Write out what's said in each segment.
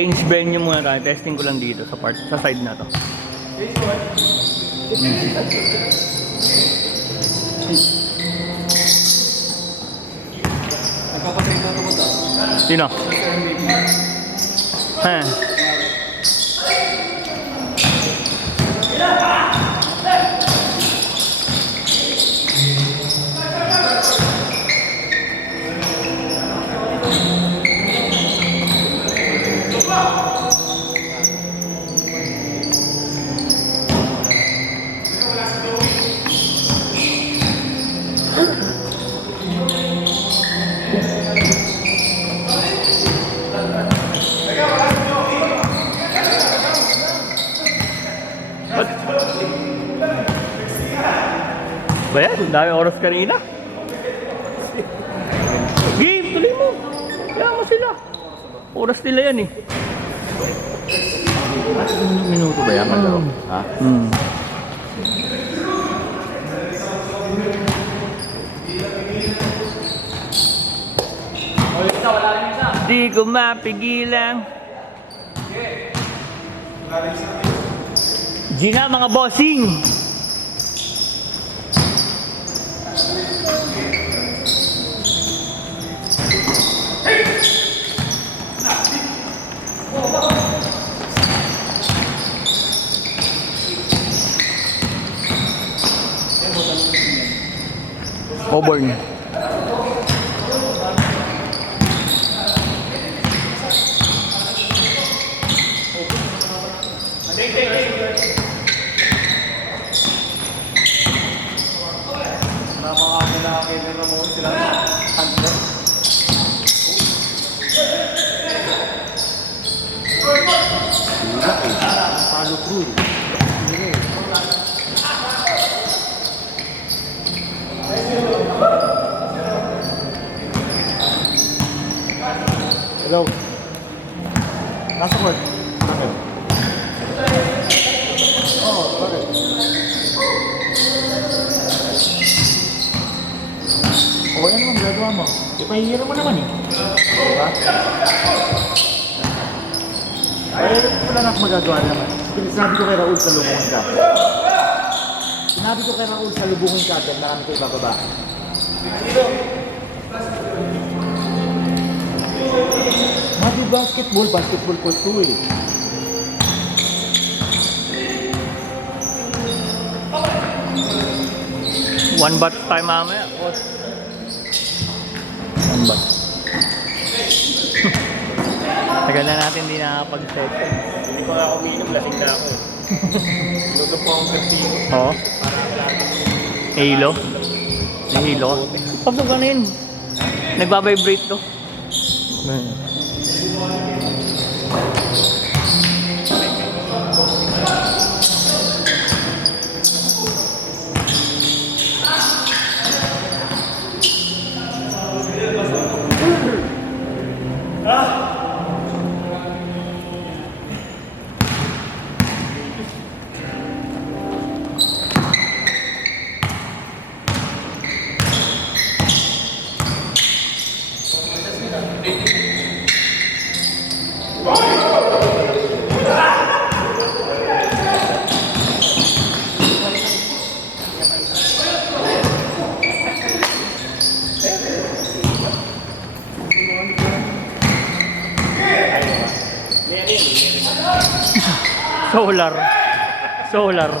Change venue muna tayo. Testing ko lang dito sa part, sa side na to. Sino? Ba yan? Dami oras kanina. Game, tuloy mo. Kaya mo sila. Oras nila yan eh. Minuto ba yan? Ha? Di ko mapigilan. Gina mga bossing. Auburn. Hello. Nasa court. Bakit? Oo, bakit? Okay naman, ginagawa mo. Ipahihira mo naman eh. Diba? Ay, wala na akong magagawa naman. Sinabi ko kay Raul sa lubungin ka. Sinabi ko kay Raul sa lubungin ka at marami ko ibababa. Mati basketball court 2 eh. One bat tayo mamaya. One bat. Tagal na natin hindi nakapag-set. Hindi ko nga umiinom, lasing na ako. Luto po akong pepino. Oo. Halo. May halo. Pag ano yun, nagbabibrate to. Solar. Solar.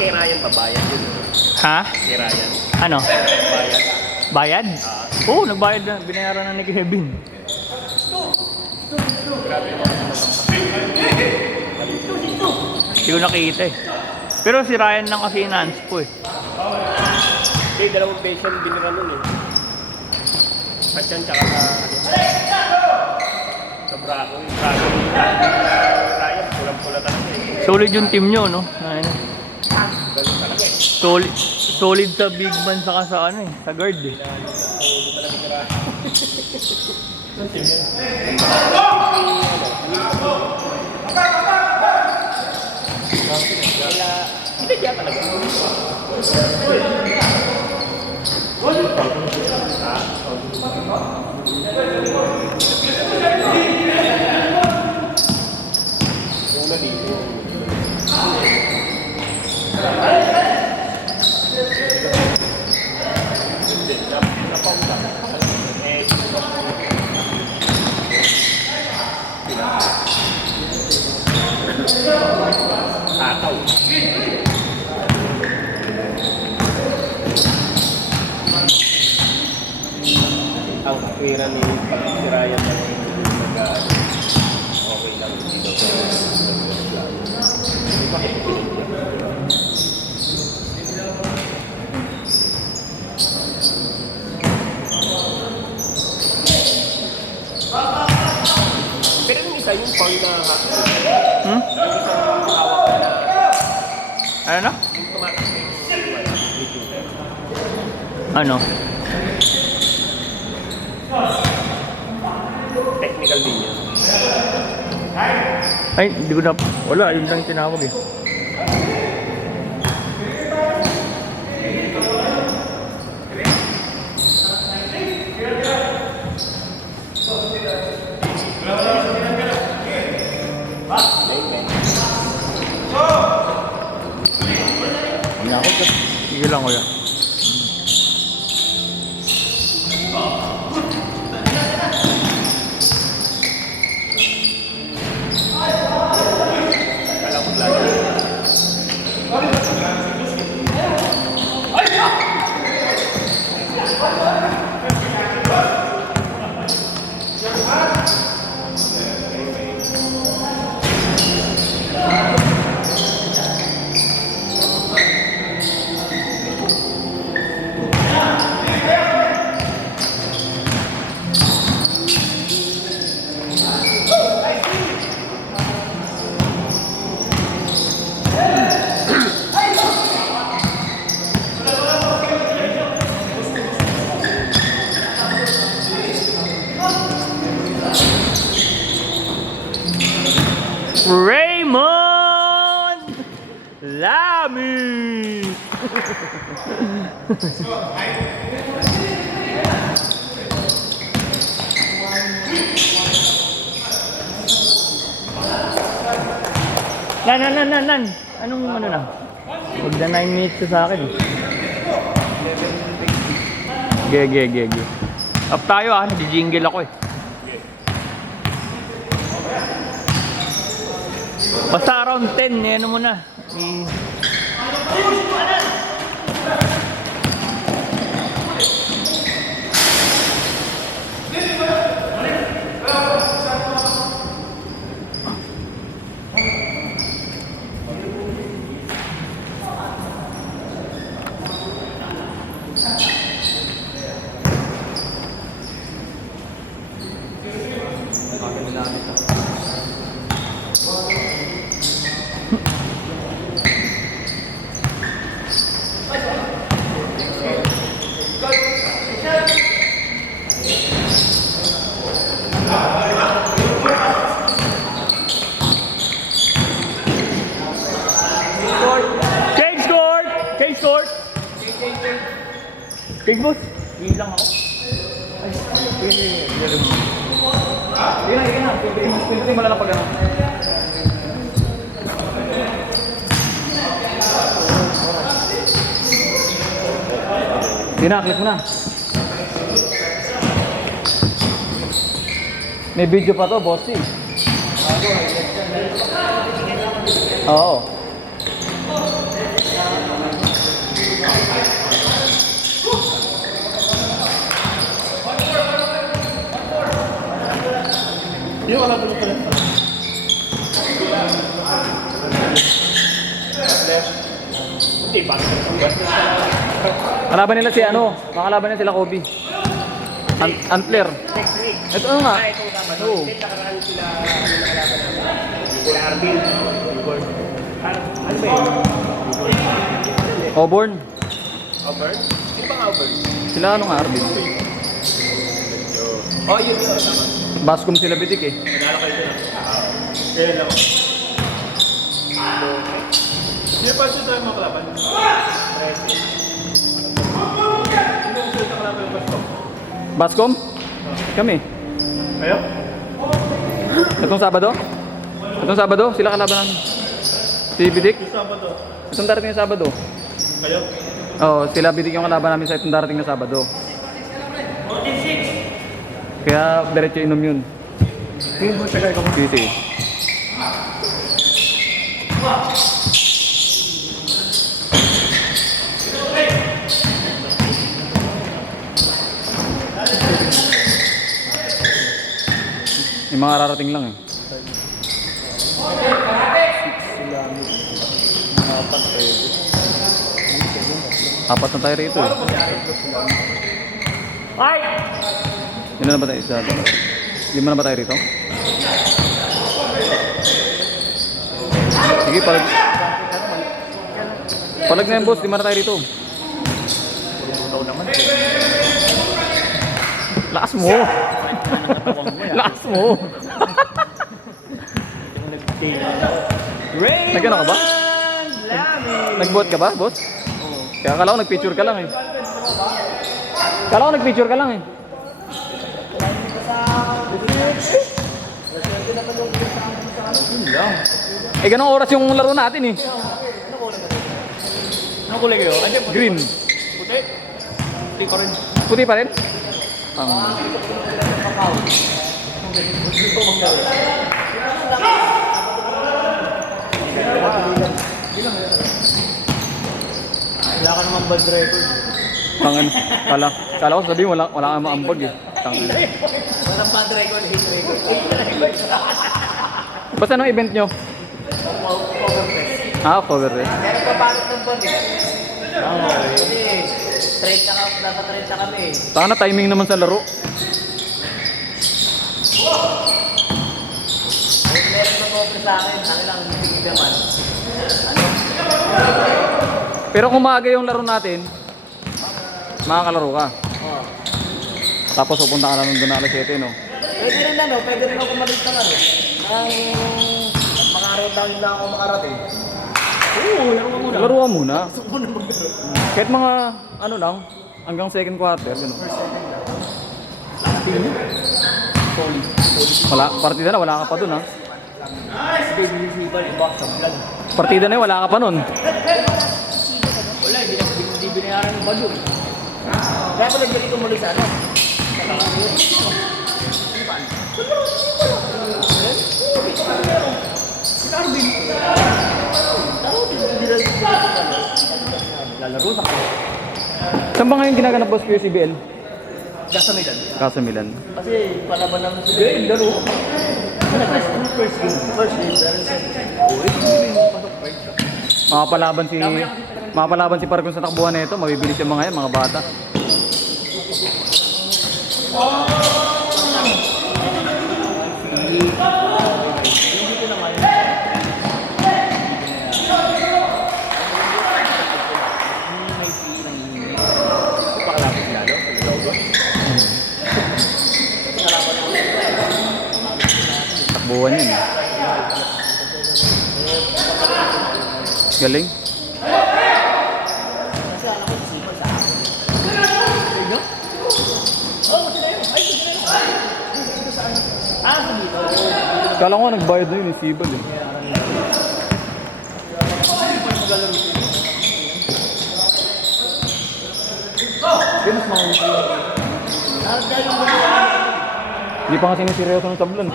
kay Ryan pabayad yun. Ha? Kay Ryan. Ano? Bayad. Bayad? Oo, nagbayad na. Binayaran na ni Kevin. Hindi ko nakita eh. Pero si Ryan lang kasi in-hands po eh. Hindi, dalawang beses yung binira nun eh. At yan, tsaka sa Braco. Yung Braco ni Ryan, pulang-pula talaga eh. Solid yung team nyo, no? Ayun. Ganun talaga eh. Solid sa big man saka sa ano eh, sa guard eh. Hindi kaya talaga. Una dito. Tataw. Ang pera ni Ryan na okay lang dito. Bakit pero yung isa yung pang na Hmm? yung isang hawak na Ano na? yung tumatakbo yung Ano? technical din yun. Ay, hindi ko na... Wala, yun lang yung tinawag eh. Hindi ako. Sige lang kuya. Kalabot lang. Raymond Lamy! Nan. Anong ano na? Huwag na 9 minutes ka sa akin. Ge. Up tayo ah, nag-jingle ako eh. Basta around 10, eh, ano mo na. Cake boss, bilang ako. Ay, sige mo. Sige na. Pinti mo na lang pag ano. Sige na, click mo na. May video pa to, bossy. Oo. Hindi, bakit ang basta sa... Kalaban nila si ano, makalaban nila sila Kobe. Antler. Next week. Ito ano nga? Ito tama. Oo. Hindi, nakaraan sila, ano nakalaban namin. Sila Arbil. Igor. Ano ba yun? Auburn. Auburn? Sino bang Auburn? Sila ano nga, Arvin. Oh, yun yun. Tama. Bascom sila bitik eh. Manalo kayo doon. Kaya lang. Hindi pa siya tayo makalaban. Sino kung sila nakalaban yung Bascom? Bascom? Kami. Kayo? Itong Sabado? Itong Sabado, sila kalaban namin. Si Bidik? Gusto ba to? Itong darating na Sabado. Kayo? Oo, sila Bidik yung kalaban namin sa itong darating na Sabado. Kaya diretso inom yun. Tingin mo siya kayo Sige. Yung mga rarating lang eh. Apat na tayo rito eh. Ay! Ilan na ba tayo? Isa, lima na ba tayo rito? Sige, palag na yan boss, lima na tayo rito. Lakas mo! Lakas mo! Nagano ka ba? Nagbuhat ka ba, boss? Kaya akala ko nagpicture ka lang eh. Akala ko nagpicture ka lang eh. Eh, ganong oras yung laro natin eh. Ano kulay kayo? Green. Puti? Puti pa rin. Puti pa rin? Wala ka naman bad record. Tangan. Kala ko sabihin wala kang maambag eh. Tangan. Walang bad record, hate record. Basta anong event nyo? Cover eh. Meron pa parot ng bond eh. Kasi 30 nasa 30 kami eh. Taka na timing naman sa laro. Meron mag-offer sa akin, ano lang, hindi naman. Pero kung maaga yung laro natin, makakalaro ka. Oh. Tapos pupunta ka naman doon na alas 7, no? Pwede rin ano, pwede rin ako kumalit ng ano. Ang mga araw tayo lang ako makarating. Oo, laro ka muna. Laro ka muna. Gusto ko na maglaro. Kahit mga, ano lang, hanggang second quarter, gano'n. Wala, partida na, wala ka pa dun ha. Partida na yun, wala ka pa nun. Wala, hindi binayaran yung balo. Kaya ko nagbalik ko muli sa ano. Lalaro sa kanya. Saan ba ngayon ginaganap boss ko yung CBL? Gasa Milan. Casa Milan. Kasi palaban naman sila. Eh, laro. First game. First game. Makapalaban si Parkon sa takbuhan na ito, mabibilis yung mga yan, mga bata. Takbuhan yun. Galing. Kala ko nagbayad na yun yung Sibal eh. Hindi pa nga siniseryoso ng tablan.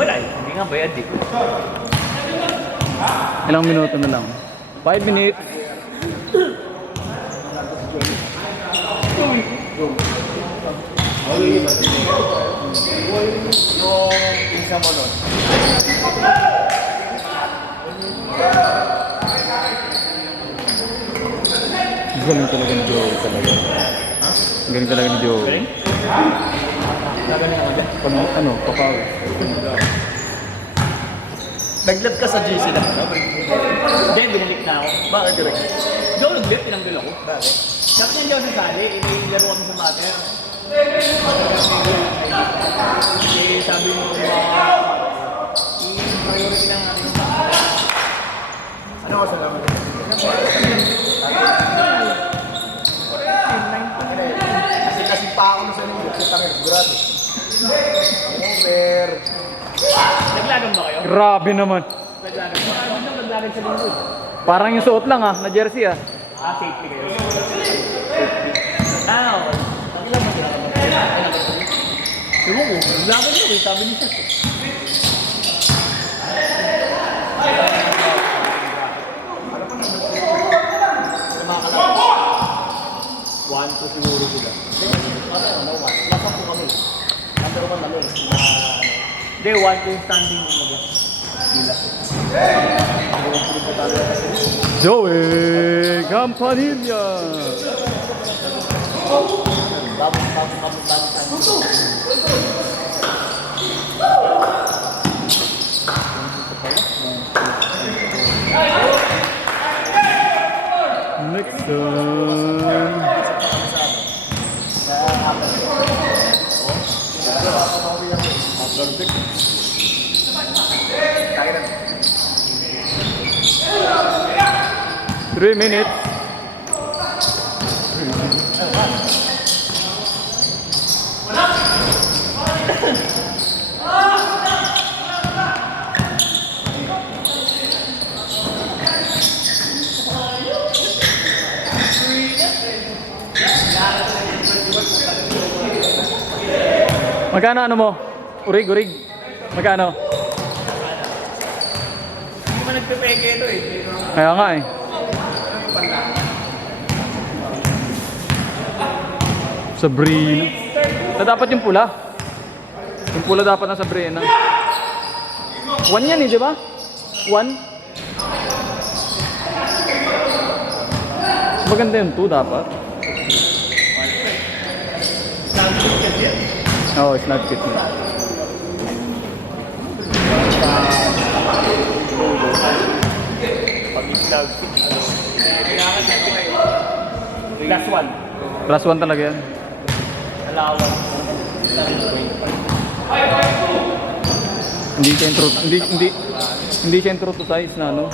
Wala eh. Hindi nga bayad eh. Ilang minuto na lang. 5 minutes. Yung isa mo nun. Galing talaga ni Joey talaga. Galing talaga ni Joey. Ano, papawis. Nag-lab ka sa GC na ba? Hindi, binalik na ako. Bakit direct? Joe, nag-lip, tinanggal ako. Bakit? Sabi niya hindi ako sasali, inilaro kami sa mater. Eh, sabi mo, i-priority lang natin. Ano ka salamat? Kasi pa ako na sa inyo. Kasi tangin, sigurado. Over. Naglagan ba kayo? Grabe naman. Naglagan. Ano nang naglagan sa linggo? Parang yung suot lang na jersey Safety kayo. Okay. Nakilang ba sila? Ewan ko, naglagan nyo eh, sabi niya. One po siguro sila. Nasa po kami. Number 1 namin. Hindi, one po yung standing mo mag nila. Joey Campanilla. Next time. Three minutes. Magkano ano mo? Urig. Magkano? Hindi mo nagpipeke ito eh. Kaya nga eh. Sabrina. Na dapat yung pula. Yung pula dapat na Sabrina. 1 yan eh, di ba? 1. Maganda yung 2 dapat. Oo, it's not fit. Pag-vlog, kailangan natin kayo. Last one. Class 1 talaga yan. Alawan. Hindi siya intro to size na ano.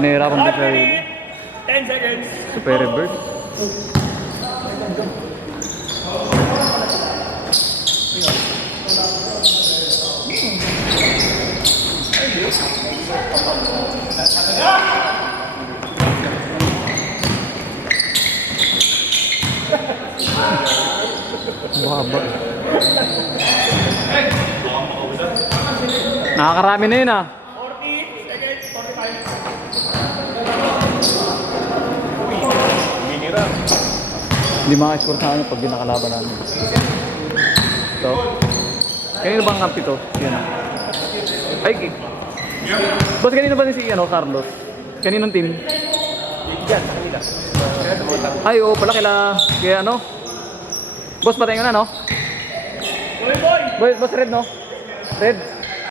Pinahirapan din sa 10 seconds. super reverse. Baba. Nakakarami na yun 40 seconds, 45. Hindi maka-score sa akin pag ginakalaban namin. Ito. Kanino bang kampi to? Yan. Ay, boss, kanino ba si Carlos? Kaninong team? Yan, sa kanila. Ay, oo pala kaya ano? Boss, patayin ko na, no? Boy! Boss, Red, no? Red.